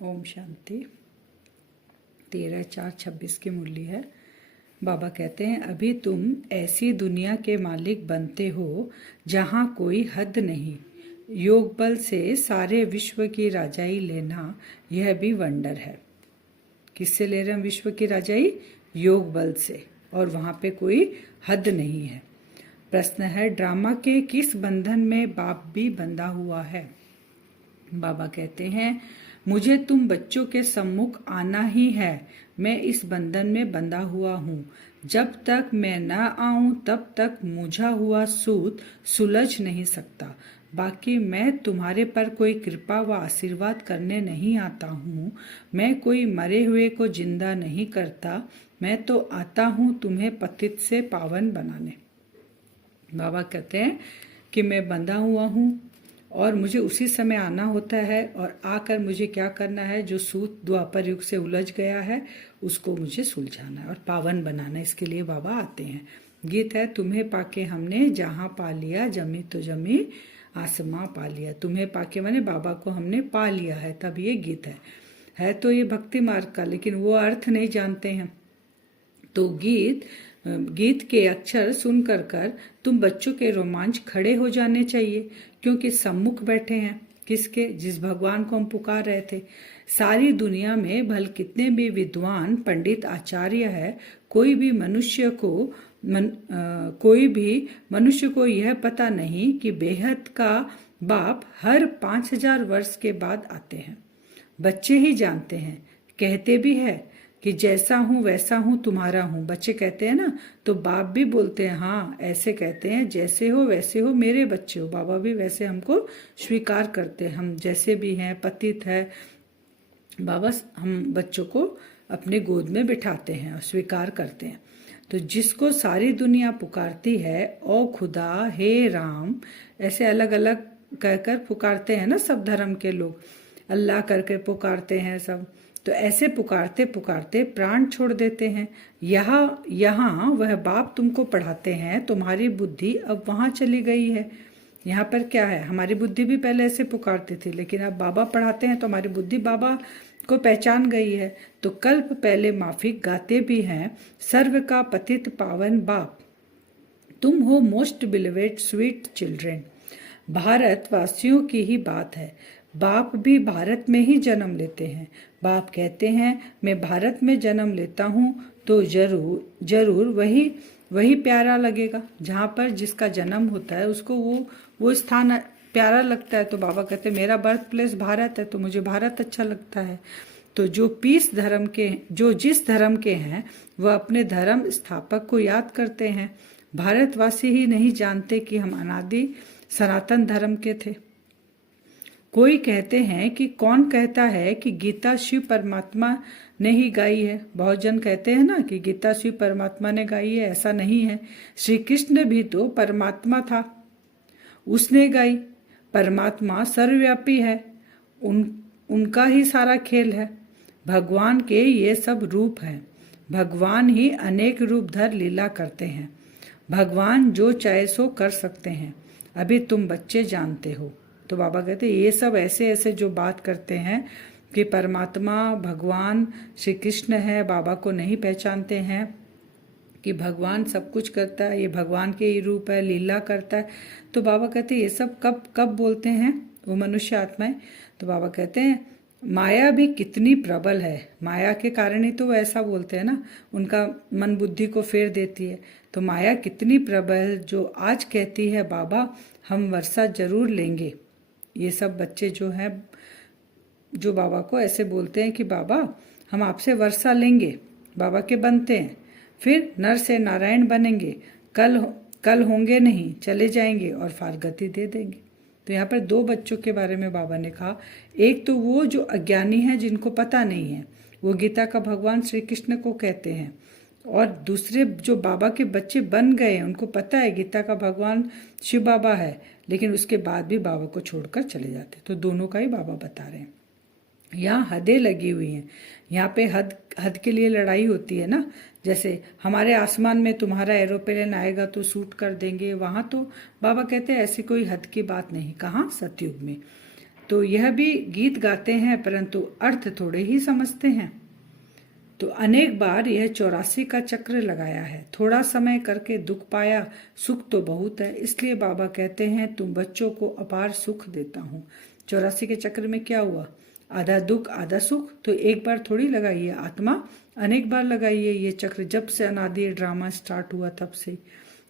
ओम शांति। 13/4/26 की मुरली है। बाबा कहते हैं, अभी तुम ऐसी दुनिया के मालिक बनते हो जहाँ कोई हद नहीं। योग बल से सारे विश्व की राजाई लेना यह भी वंडर है। किससे ले रहे हैं विश्व की राजाई? योग बल से, और वहाँ पे कोई हद नहीं है। प्रश्न है, ड्रामा के किस बंधन में बाप भी बंधा हुआ है? बाबा कहते हैं, मुझे तुम बच्चों के सम्मुख आना ही है। मैं इस बंधन में बंधा हुआ हूँ। जब तक मैं न आऊं तब तक मुझा हुआ सूत सुलझ नहीं सकता। बाकी मैं तुम्हारे पर कोई कृपा व आशीर्वाद करने नहीं आता हूँ। मैं कोई मरे हुए को जिंदा नहीं करता। मैं तो आता हूँ तुम्हें पतित से पावन बनाने। बाबा कहते हैं कि मैं बंधा हुआ हूँ और मुझे उसी समय आना होता है, और आकर मुझे क्या करना है? जो सूत द्वापर युग से उलझ गया है उसको मुझे सुलझाना है और पावन बनाना है। इसके लिए बाबा आते हैं। गीत है, तुम्हें पाके हमने जहाँ पा लिया, जमी तो जमी आसमां पा लिया। तुम्हें पाके माने बाबा को हमने पा लिया है, तब ये गीत है तो ये भक्ति मार्ग का, लेकिन वो अर्थ नहीं जानते हैं। तो गीत के अक्षर सुन कर तुम बच्चों के रोमांच खड़े हो जाने चाहिए, क्योंकि सम्मुख बैठे हैं किसके? जिस भगवान को हम पुकार रहे थे। सारी दुनिया में भल कितने भी विद्वान पंडित आचार्य है, कोई भी मनुष्य को यह पता नहीं कि बेहद का बाप हर 5000 वर्ष के बाद आते हैं। बच्चे ही जानते हैं, कहते भी है कि जैसा हूँ वैसा हूँ तुम्हारा हूँ। बच्चे कहते हैं ना, तो बाप भी बोलते हैं, हाँ ऐसे कहते हैं, जैसे हो वैसे हो मेरे बच्चे हो। बाबा भी वैसे हमको स्वीकार करते हैं, हम जैसे भी हैं, पतित है। बाबा हम बच्चों को अपने गोद में बिठाते हैं और स्वीकार करते हैं। तो जिसको सारी दुनिया पुकारती है, ओ खुदा, हे राम, ऐसे अलग अलग कहकर पुकारते हैं ना सब धर्म के लोग, अल्लाह करके पुकारते हैं सब। तो ऐसे पुकारते पुकारते प्राण छोड़ देते हैं। यहाँ वह बाप तुमको पढ़ाते हैं, तुम्हारी बुद्धि अब वहाँ चली गई है। यहाँ पर क्या है? हमारी बुद्धि भी पहले ऐसे पुकारती थी, लेकिन अब बाबा पढ़ाते हैं तो हमारी बुद्धि बाबा को पहचान गई है। तो कल्प पहले माफिक गाते भी हैं, सर्व का पतित पावन बाप तुम हो, मोस्ट बिलीवेड स्वीट चिल्ड्रेन। भारत वासियों की ही बात है। बाप भी भारत में ही जन्म लेते हैं। बाप कहते हैं, मैं भारत में जन्म लेता हूँ तो जरूर वही प्यारा लगेगा। जहाँ पर जिसका जन्म होता है उसको वो स्थान प्यारा लगता है। तो बाबा कहते हैं, मेरा बर्थ प्लेस भारत है तो मुझे भारत अच्छा लगता है। तो जो जिस धर्म के हैं वह अपने धर्म स्थापक को याद करते हैं। भारतवासी ही नहीं जानते कि हम अनादि सनातन धर्म के थे। कोई कहते हैं कि कौन कहता है कि गीता शिव परमात्मा ने ही गाई है? बहुत जन कहते हैं ना कि गीता शिव परमात्मा ने गाई है। ऐसा नहीं है। श्री कृष्ण भी तो परमात्मा था, उसने गाई। परमात्मा सर्वव्यापी है, उनका ही सारा खेल है। भगवान के ये सब रूप हैं। भगवान ही अनेक रूप धर लीला करते हैं। भगवान जो चाहे सो कर सकते हैं। अभी तुम बच्चे जानते हो। तो बाबा कहते हैं, ये सब ऐसे जो बात करते हैं कि परमात्मा भगवान श्री कृष्ण है, बाबा को नहीं पहचानते हैं कि भगवान सब कुछ करता है, ये भगवान के ही रूप है, लीला करता है। तो बाबा कहते हैं, ये सब कब बोलते हैं वो मनुष्य आत्माएं? तो बाबा कहते हैं, माया भी कितनी प्रबल है। माया के कारण ही तो वो ऐसा बोलते हैं ना, उनका मन बुद्धि को फेर देती है। तो माया कितनी प्रबल, जो आज कहती है बाबा हम वर्षा जरूर लेंगे। ये सब बच्चे जो हैं, जो बाबा को ऐसे बोलते हैं कि बाबा हम आपसे वर्षा लेंगे, बाबा के बनते हैं, फिर नर से नारायण बनेंगे, कल होंगे नहीं, चले जाएंगे और फारगति दे देंगे। तो यहाँ पर दो बच्चों के बारे में बाबा ने कहा। एक तो वो जो अज्ञानी है, जिनको पता नहीं है, वो गीता का भगवान श्री कृष्ण को कहते हैं। और दूसरे जो बाबा के बच्चे बन गए हैं, उनको पता है गीता का भगवान शिव बाबा है, लेकिन उसके बाद भी बाबा को छोड़कर चले जाते। तो दोनों का ही बाबा बता रहे हैं। यहाँ हदें लगी हुई हैं। यहाँ पे हद के लिए लड़ाई होती है ना। जैसे हमारे आसमान में तुम्हारा एरोप्लेन आएगा तो शूट कर देंगे, वहाँ तो बाबा कहते हैं ऐसी कोई हद की बात नहीं। कहाँ? सतयुग में। तो यह भी गीत गाते हैं परंतु अर्थ थोड़े ही समझते हैं। तो अनेक बार यह 84 का चक्र लगाया है, थोड़ा समय करके दुख पाया, सुख तो बहुत है, इसलिए बाबा कहते हैं तुम बच्चों को अपार सुख देता हूँ। 84 के चक्र में क्या हुआ, आधा दुख आधा सुख, तो एक बार थोड़ी लगाइए, आत्मा अनेक बार लगाइए ये चक्र, जब से अनादि ड्रामा स्टार्ट हुआ तब से।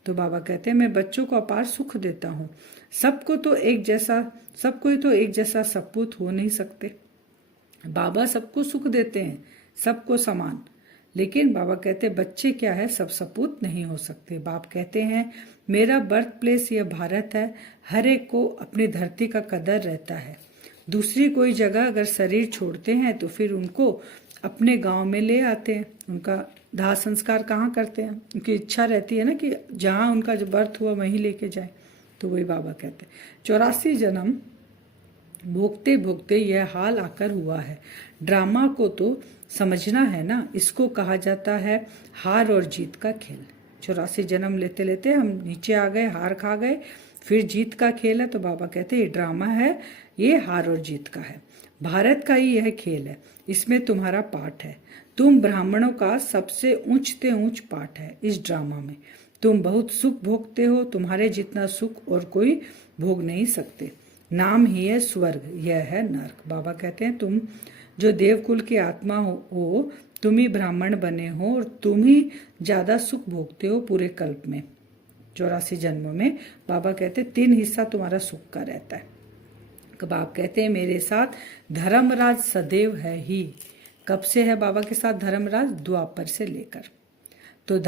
तो बाबा कहते हैं मैं बच्चों को अपार सुख देता हूँ। सबको तो एक जैसा सपूत हो नहीं सकते। बाबा सबको सुख देते हैं, सबको समान, लेकिन बाबा कहते बच्चे क्या है, सब सपूत नहीं हो सकते। बाप कहते हैं मेरा बर्थ प्लेस यह भारत है, हर एक को अपनी धरती का कदर रहता है। दूसरी कोई जगह अगर शरीर छोड़ते हैं तो फिर उनको अपने गांव में ले आते हैं, उनका दाह संस्कार कहाँ करते हैं, उनकी इच्छा रहती है ना कि जहाँ उनका जो बर्थ हुआ वहीं लेके जाए। तो वही बाबा कहते हैं 84 जन्म भोगते भोगते यह हाल आकर हुआ है। ड्रामा को तो समझना है ना, इसको कहा जाता है हार और जीत का खेल। 84 जन्म लेते लेते हम नीचे आ गए, हार खा गए, फिर जीत का खेल है। तो बाबा कहते हैं ये ड्रामा है, ये हार और जीत का है, भारत का ही यह खेल है, इसमें तुम्हारा पाठ है। तुम ब्राह्मणों का सबसे ऊंचते ऊंच पाठ है इस ड्रामा में। तुम बहुत सुख भोगते हो, तुम्हारे जितना सुख और कोई भोग नहीं सकते। नाम ही है स्वर्ग, यह है नरक। बाबा कहते हैं तुम जो देवकुल की आत्मा हो, तुम ही ब्राह्मण बने हो और तुम ही ज्यादा सुख भोगते हो पूरे कल्प में। 84 जन्मों में बाबा कहते 3 हिस्सा तुम्हारा सुख का रहता है। बाप कहते हैं मेरे साथ धर्मराज सदैव है ही। कब से है बाबा के साथ धर्मराज, द्वापर से लेकर। तो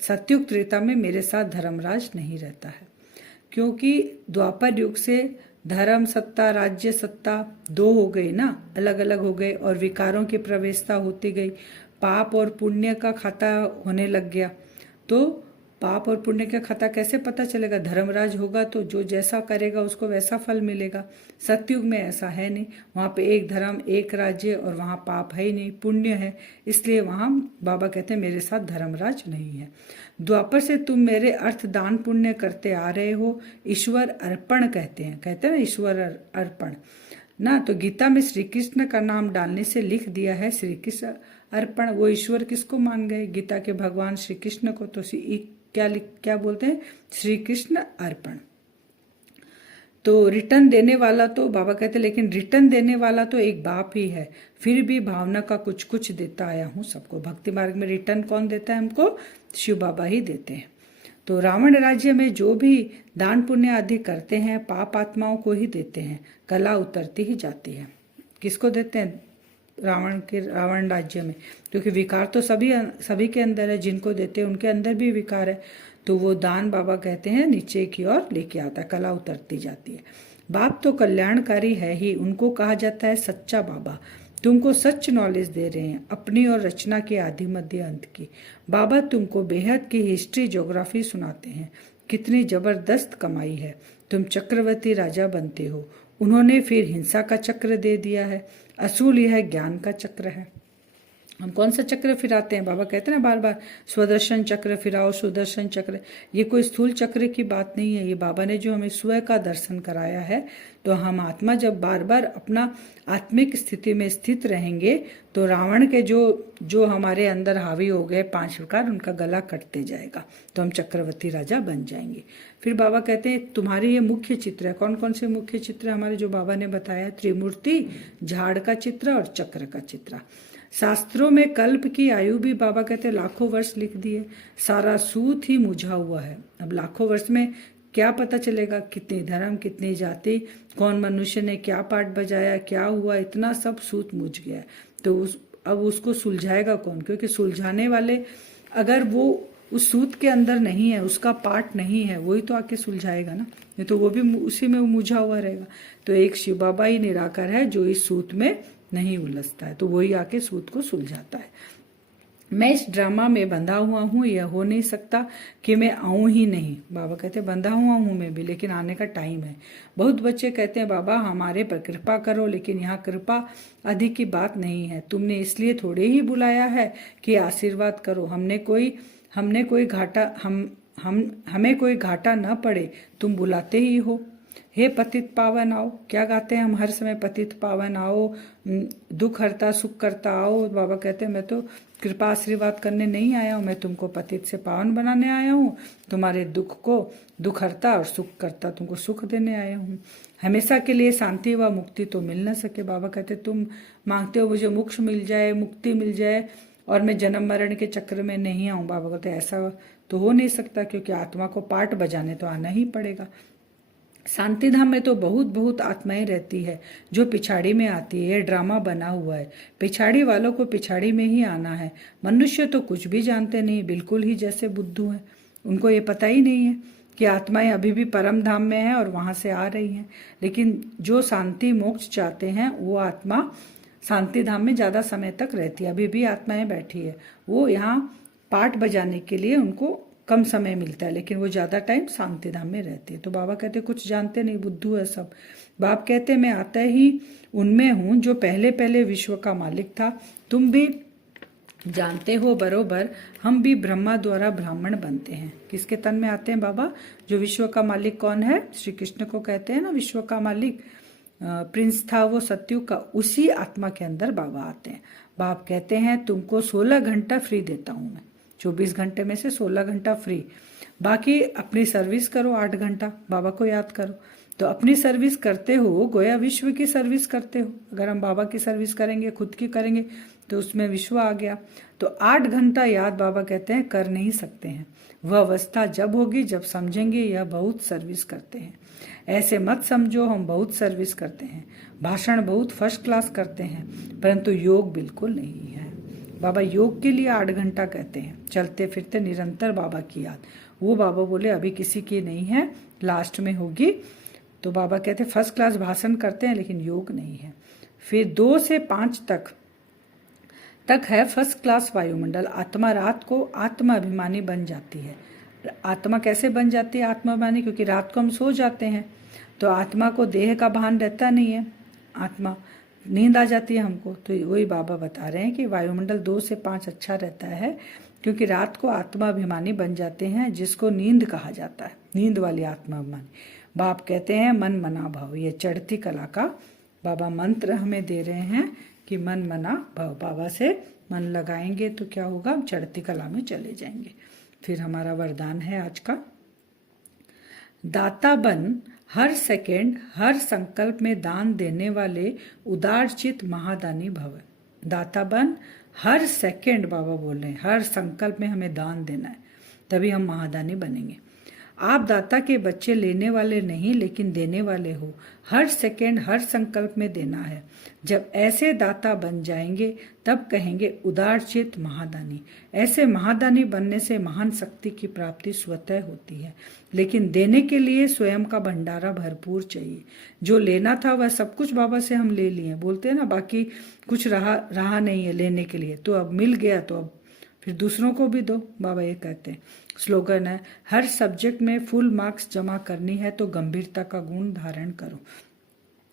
सत्युग त्रेता में मेरे साथ धर्मराज नहीं रहता है, क्योंकि द्वापर युग से धर्म सत्ता राज्य सत्ता 2 हो गई ना, अलग अलग हो गए, और विकारों की प्रवेशता होती गई, पाप और पुण्य का खाता होने लग गया। तो पाप और पुण्य का खाता कैसे पता चलेगा, धर्मराज होगा तो जो जैसा करेगा उसको वैसा फल मिलेगा। सतयुग में ऐसा है नहीं, वहाँ पे एक धर्म एक राज्य, और वहाँ पाप है ही नहीं, पुण्य है, इसलिए वहाँ बाबा कहते हैं मेरे साथ धर्मराज नहीं है। द्वापर से तुम मेरे अर्थ दान पुण्य करते आ रहे हो, ईश्वर अर्पण कहते हैं ना, ईश्वर अर्पण ना। तो गीता में श्री कृष्ण का नाम डालने से लिख दिया है श्री कृष्ण अर्पण। वो ईश्वर किसको मान गए, गीता के भगवान श्री कृष्ण को। तो क्या बोलते हैं, श्री कृष्ण अर्पण। तो रिटर्न देने वाला तो बाबा कहते हैं, लेकिन रिटर्न देने वाला तो एक बाप ही है, फिर भी भावना का कुछ कुछ देता आया हूं सबको। भक्ति मार्ग में रिटर्न कौन देता है हमको, शिव बाबा ही देते हैं। तो रावण राज्य में जो भी दान पुण्य आदि करते हैं पाप आत्माओं को ही देते हैं, कला उतरती ही जाती है। किसको देते हैं, रावण राज्य में, क्योंकि विकार तो सभी के अंदर है, जिनको देते हैं उनके अंदर भी विकार है। तो वो दान बाबा कहते हैं नीचे की ओर लेके आता है, कला उतरती जाती है। बाप तो कल्याणकारी है ही, उनको कहा जाता है सच्चा बाबा। तुमको सच नॉलेज दे रहे हैं अपनी और रचना के आदि मध्य अंत की। बाबा तुमको बेहद की हिस्ट्री ज्योग्राफी सुनाते हैं, कितनी जबरदस्त कमाई है, तुम चक्रवर्ती राजा बनते हो। उन्होंने फिर हिंसा का चक्र दे दिया है, असूल यह ज्ञान का चक्र है। हम कौन सा चक्र फिराते हैं, बाबा कहते हैं ना बार बार, स्वदर्शन चक्र फिराओ, सुदर्शन चक्र। ये कोई स्थूल चक्र की बात नहीं है, ये बाबा ने जो हमें स्वयं का दर्शन कराया है। तो हम आत्मा जब बार बार अपना आत्मिक स्थिति में स्थित रहेंगे तो रावण के जो हमारे अंदर हावी हो गए 5 विकार, उनका गला कटते जाएगा, तो हम चक्रवर्ती राजा बन जाएंगे। फिर बाबा कहते हैं तुम्हारे ये मुख्य चित्र है। कौन कौन से मुख्य चित्र हमारे जो बाबा ने बताया, त्रिमूर्ति, झाड़ का चित्र और चक्र का चित्र। शास्त्रों में कल्प की आयु भी बाबा कहते हैं लाखों वर्ष लिख दिए, सारा सूत ही मुझा हुआ है। अब लाखों वर्ष में क्या पता चलेगा, कितने धर्म कितनी जाति, कौन मनुष्य ने क्या पाठ बजाया, क्या हुआ, इतना सब सूत मुझ गया। तो अब उसको सुलझाएगा कौन, क्योंकि सुलझाने वाले अगर वो उस सूत के अंदर नहीं है, उसका पाठ नहीं है, वही तो आके सुलझाएगा ना, नहीं तो वो भी उसी में मुझा हुआ रहेगा। तो एक शिव बाबा ही निराकार है जो इस सूत में नहीं उलझता है, तो वही आके सूत को सुलझाता है। मैं इस ड्रामा में बंधा हुआ हूँ, यह हो नहीं सकता कि मैं आऊं ही नहीं। बाबा कहते हैं बंधा हुआ हूँ मैं भी, लेकिन आने का टाइम है। बहुत बच्चे कहते हैं बाबा हमारे पर कृपा करो, लेकिन यहाँ कृपा अधिक की बात नहीं है, तुमने इसलिए थोड़े ही बुलाया है कि आशीर्वाद करो। हमें कोई घाटा न पड़े, तुम बुलाते ही हो। हे पतित पावन आओ। क्या गाते हैं हम हर समय? पतित पावन आओ, दुख हरता सुख करता आओ। बाबा कहते हैं मैं तो कृपा आशीर्वाद करने नहीं आया हूँ, मैं तुमको पतित से पावन बनाने आया हूँ, तुम्हारे दुख को दुख हरता और सुख करता तुमको सुख देने आया हूँ। हमेशा के लिए शांति व मुक्ति तो मिल न सके। बाबा कहते तुम मांगते हो मुझे मोक्ष मिल जाए, मुक्ति मिल जाए और मैं जन्म मरण के चक्र में नहीं आऊँ। बाबा कहते ऐसा तो हो नहीं सकता, क्योंकि आत्मा को पाठ बजाने तो आना ही पड़ेगा। शांति धाम में तो बहुत बहुत आत्माएं रहती है जो पिछाड़ी में आती है। ये ड्रामा बना हुआ है, पिछाड़ी वालों को पिछाड़ी में ही आना है। मनुष्य तो कुछ भी जानते नहीं, बिल्कुल ही जैसे बुद्धू हैं। उनको ये पता ही नहीं है कि आत्माएं अभी भी परम धाम में है और वहां से आ रही हैं। लेकिन जो शांति मोक्ष चाहते हैं वो आत्मा शांति धाम में ज्यादा समय तक रहती है। अभी भी आत्माएं बैठी है, वो यहाँ पाठ बजाने के लिए उनको कम समय मिलता है, लेकिन वो ज्यादा टाइम शांति धाम में रहती है। तो बाबा कहते कुछ जानते नहीं, बुद्धू है सब। बाप कहते मैं आता ही उनमें हूं जो पहले पहले विश्व का मालिक था। तुम भी जानते हो बरोबर, हम भी ब्रह्मा द्वारा ब्राह्मण बनते हैं। किसके तन में आते हैं बाबा? जो विश्व का मालिक कौन है? श्री कृष्ण को कहते हैं ना विश्व का मालिक। प्रिंस था वो सत्युग का, उसी आत्मा के अंदर बाबा आते हैं। बाप कहते हैं तुमको 16 घंटा फ्री देता हूं मैं, 24 घंटे में से 16 घंटा फ्री। बाकी अपनी सर्विस करो 8 घंटा, बाबा को याद करो। तो अपनी सर्विस करते हो गोया विश्व की सर्विस करते हो। अगर हम बाबा की सर्विस करेंगे, खुद की करेंगे, तो उसमें विश्व आ गया। तो 8 घंटा याद बाबा कहते हैं कर नहीं सकते हैं। वह अवस्था जब होगी जब समझेंगे यह बहुत सर्विस करते हैं। ऐसे मत समझो हम बहुत सर्विस करते हैं, भाषण बहुत फर्स्ट क्लास करते हैं, परंतु योग बिल्कुल नहीं है। बाबा योग के लिए 8 घंटा कहते हैं, चलते फिरते निरंतर बाबा की याद। वो बाबा बोले अभी किसी की नहीं है, लास्ट में होगी। तो बाबा कहते फर्स्ट क्लास भाषण करते हैं लेकिन योग नहीं है। फिर 2 से 5 तक है फर्स्ट क्लास वायुमंडल। आत्मा रात को आत्मा अभिमानी बन जाती है। आत्मा कैसे बन जाती है आत्माभिमानी? क्योंकि रात को हम सो जाते हैं, तो आत्मा को देह का भान रहता नहीं है, आत्मा नींद आ जाती है हमको। तो वही बाबा बता रहे हैं कि वायुमंडल 2 से 5 अच्छा रहता है, क्योंकि रात को आत्मा अभिमानी बन जाते हैं, जिसको नींद कहा जाता है, नींद वाली आत्मा अभिमानी। बाप कहते हैं मन मना भाव, ये चढ़ती कला का बाबा मंत्र हमें दे रहे हैं कि मन मना भाव। बाबा से मन लगाएंगे तो क्या होगा? हम चढ़ती कला में चले जाएंगे। फिर हमारा वरदान है आज का, दाता बन हर सेकंड हर संकल्प में दान देने वाले उदार चित महादानी भव। दाता बन हर सेकंड, बाबा बोल रहे हैं हर संकल्प में हमें दान देना है, तभी हम महादानी बनेंगे। आप दाता के बच्चे लेने वाले नहीं लेकिन देने वाले हो। हर सेकंड हर संकल्प में देना है। जब ऐसे दाता बन जाएंगे तब कहेंगे उदारचित महादानी। ऐसे महादानी बनने से महान शक्ति की प्राप्ति स्वतः होती है, लेकिन देने के लिए स्वयं का भंडारा भरपूर चाहिए। जो लेना था वह सब कुछ बाबा से हम ले लिए, बोलते हैं ना, बाकी कुछ रहा नहीं है लेने के लिए, तो अब मिल गया तो अब फिर दूसरों को भी दो। बाबा ये कहते हैं, स्लोगन है हर सब्जेक्ट में फुल मार्क्स जमा करनी है तो गंभीरता का गुण धारण करो।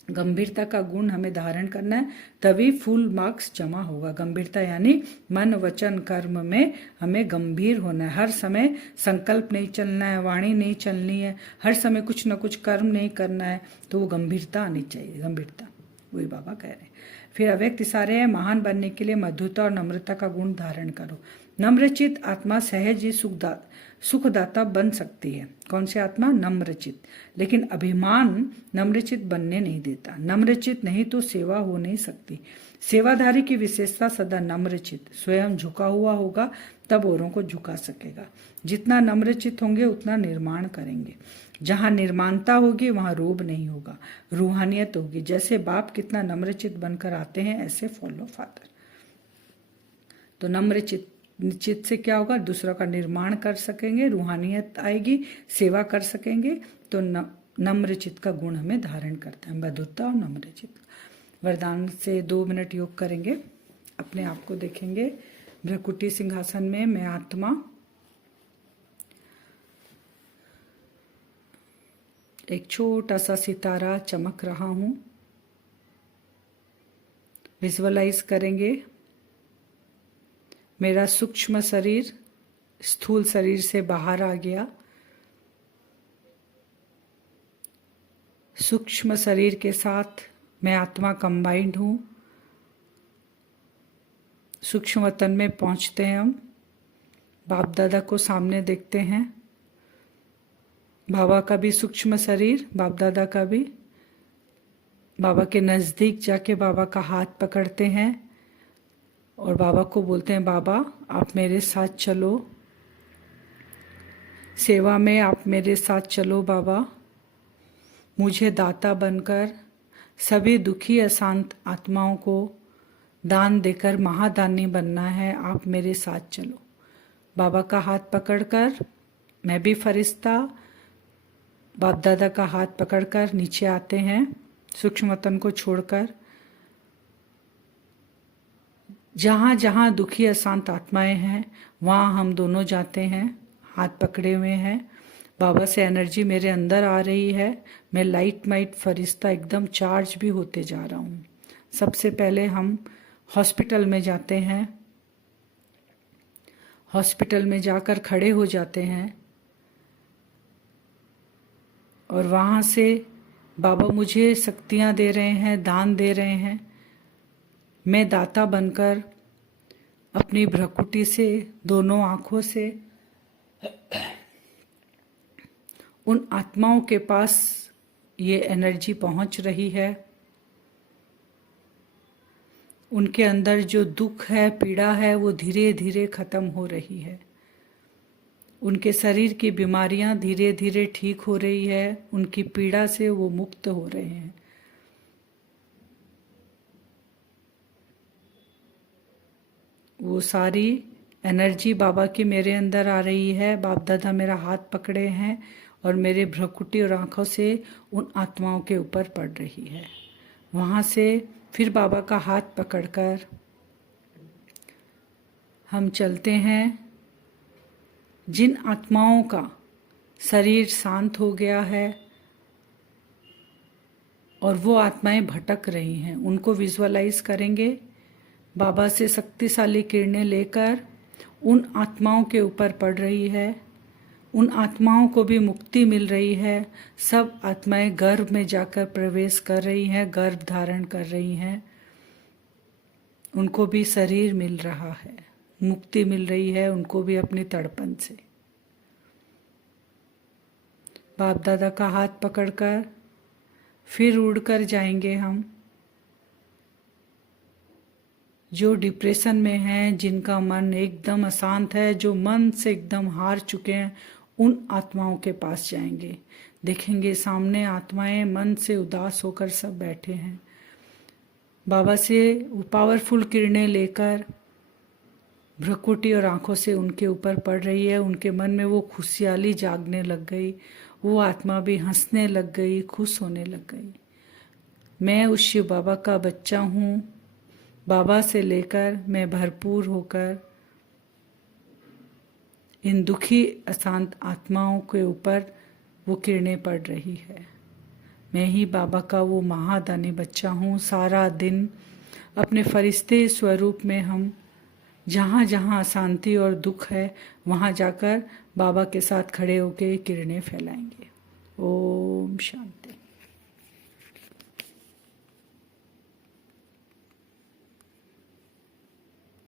गंभीरता का गुण हमें धारण करना है, तभी फुल मार्क्स जमा होगा। गंभीरता यानी मन वचन कर्म में हमें गंभीर होना है। हर समय संकल्प नहीं चलना है, वाणी नहीं चलनी है, हर समय कुछ न कुछ कर्म नहीं करना है, तो वो गंभीरता आनी चाहिए। गंभीरता, वही बाबा कह रहे हैं। फिर अव्यक्त इशारे हैं, महान बनने के लिए मधुरता और नम्रता का गुण धारण करो। नम्रचित आत्मा सहज ही सुखदाता बन सकती है। कौन सी आत्मा? नम्रचित। लेकिन अभिमान नम्रचित बनने नहीं देता। नम्रचित नहीं तो सेवा हो नहीं सकती। सेवाधारी की विशेषता सदा नम्रचित, स्वयं झुका हुआ होगा तब औरों को झुका सकेगा। जितना नम्रचित होंगे उतना निर्माण करेंगे। जहां निर्माणता होगी वहां रोब नहीं होगा, रूहानियत होगी। जैसे बाप कितना नम्रचित बनकर आते हैं, ऐसे फॉलो फादर। तो नम्रचित से क्या होगा? दूसरों का निर्माण कर सकेंगे, रूहानियत आएगी, सेवा कर सकेंगे। तो नम्रचित का गुण हमें धारण करता है, मधुरता और नम्रचित। वरदान से 2 मिनट योग करेंगे, अपने आप को देखेंगे भ्रकुटी सिंहासन में। मैं आत्मा एक छोटा सा सितारा चमक रहा हूं। विजुअलाइज करेंगे मेरा सूक्ष्म शरीर स्थूल शरीर से बाहर आ गया। सूक्ष्म शरीर के साथ मैं आत्मा कंबाइंड हूँ। सूक्ष्म वतन में पहुँचते हैं हम। बाप दादा को सामने देखते हैं। बाबा का भी सूक्ष्म शरीर, बाप दादा का भी। बाबा के नज़दीक जाके बाबा का हाथ पकड़ते हैं और बाबा को बोलते हैं, बाबा आप मेरे साथ चलो, सेवा में आप मेरे साथ चलो बाबा। मुझे दाता बनकर सभी दुखी अशांत आत्माओं को दान देकर महादानी बनना है, आप मेरे साथ चलो। बाबा का हाथ पकड़कर मैं भी फरिश्ता बाप दादा का हाथ पकड़कर नीचे आते हैं, सूक्ष्म वतन को छोड़कर। जहाँ जहाँ दुखी अशांत आत्माएं हैं वहाँ हम दोनों जाते हैं, हाथ पकड़े हुए हैं। बाबा से एनर्जी मेरे अंदर आ रही है। मैं लाइट माइट फरिश्ता एकदम चार्ज भी होते जा रहा हूँ। सबसे पहले हम हॉस्पिटल में जाते हैं। हॉस्पिटल में जाकर खड़े हो जाते हैं और वहाँ से बाबा मुझे शक्तियाँ दे रहे हैं, दान दे रहे हैं। मैं दाता बनकर अपनी भ्रकुटी से, दोनों आँखों से उन आत्माओं के पास ये एनर्जी पहुँच रही है। उनके अंदर जो दुख है, पीड़ा है, वो धीरे धीरे खत्म हो रही है। उनके शरीर की बीमारियां धीरे धीरे ठीक हो रही है। उनकी पीड़ा से वो मुक्त हो रहे हैं। वो सारी एनर्जी बाबा की मेरे अंदर आ रही है। बाप दादा मेरा हाथ पकड़े हैं और मेरे भ्रकुटी और आँखों से उन आत्माओं के ऊपर पड़ रही है। वहाँ से फिर बाबा का हाथ पकड़कर हम चलते हैं। जिन आत्माओं का शरीर शांत हो गया है और वो आत्माएं भटक रही हैं, उनको विजुअलाइज करेंगे। बाबा से शक्तिशाली किरणें लेकर उन आत्माओं के ऊपर पड़ रही है। उन आत्माओं को भी मुक्ति मिल रही है। सब आत्माएं गर्भ में जाकर प्रवेश कर रही हैं, गर्भ धारण कर रही हैं। उनको भी शरीर मिल रहा है, मुक्ति मिल रही है उनको भी अपनी तड़पन से। बाप दादा का हाथ पकड़कर फिर उड़कर जाएंगे हम। जो डिप्रेशन में हैं, जिनका मन एकदम अशांत है, जो मन से एकदम हार चुके हैं, उन आत्माओं के पास जाएंगे। देखेंगे सामने आत्माएं मन से उदास होकर सब बैठे हैं। बाबा से वो पावरफुल किरणें लेकर भ्रकुटी और आंखों से उनके ऊपर पड़ रही है। उनके मन में वो खुशहाली जागने लग गई। वो आत्मा भी हंसने लग गई, खुश होने लग गई। मैं उस शिव बाबा का बच्चा हूँ। बाबा से लेकर मैं भरपूर होकर इन दुखी अशांत आत्माओं के ऊपर वो किरणें पड़ रही है। मैं ही बाबा का वो महादानी बच्चा हूँ। सारा दिन अपने फरिश्ते स्वरूप में हम जहाँ जहाँ अशांति और दुख है वहाँ जाकर बाबा के साथ खड़े होकर किरणें फैलाएंगे। ओम शांति।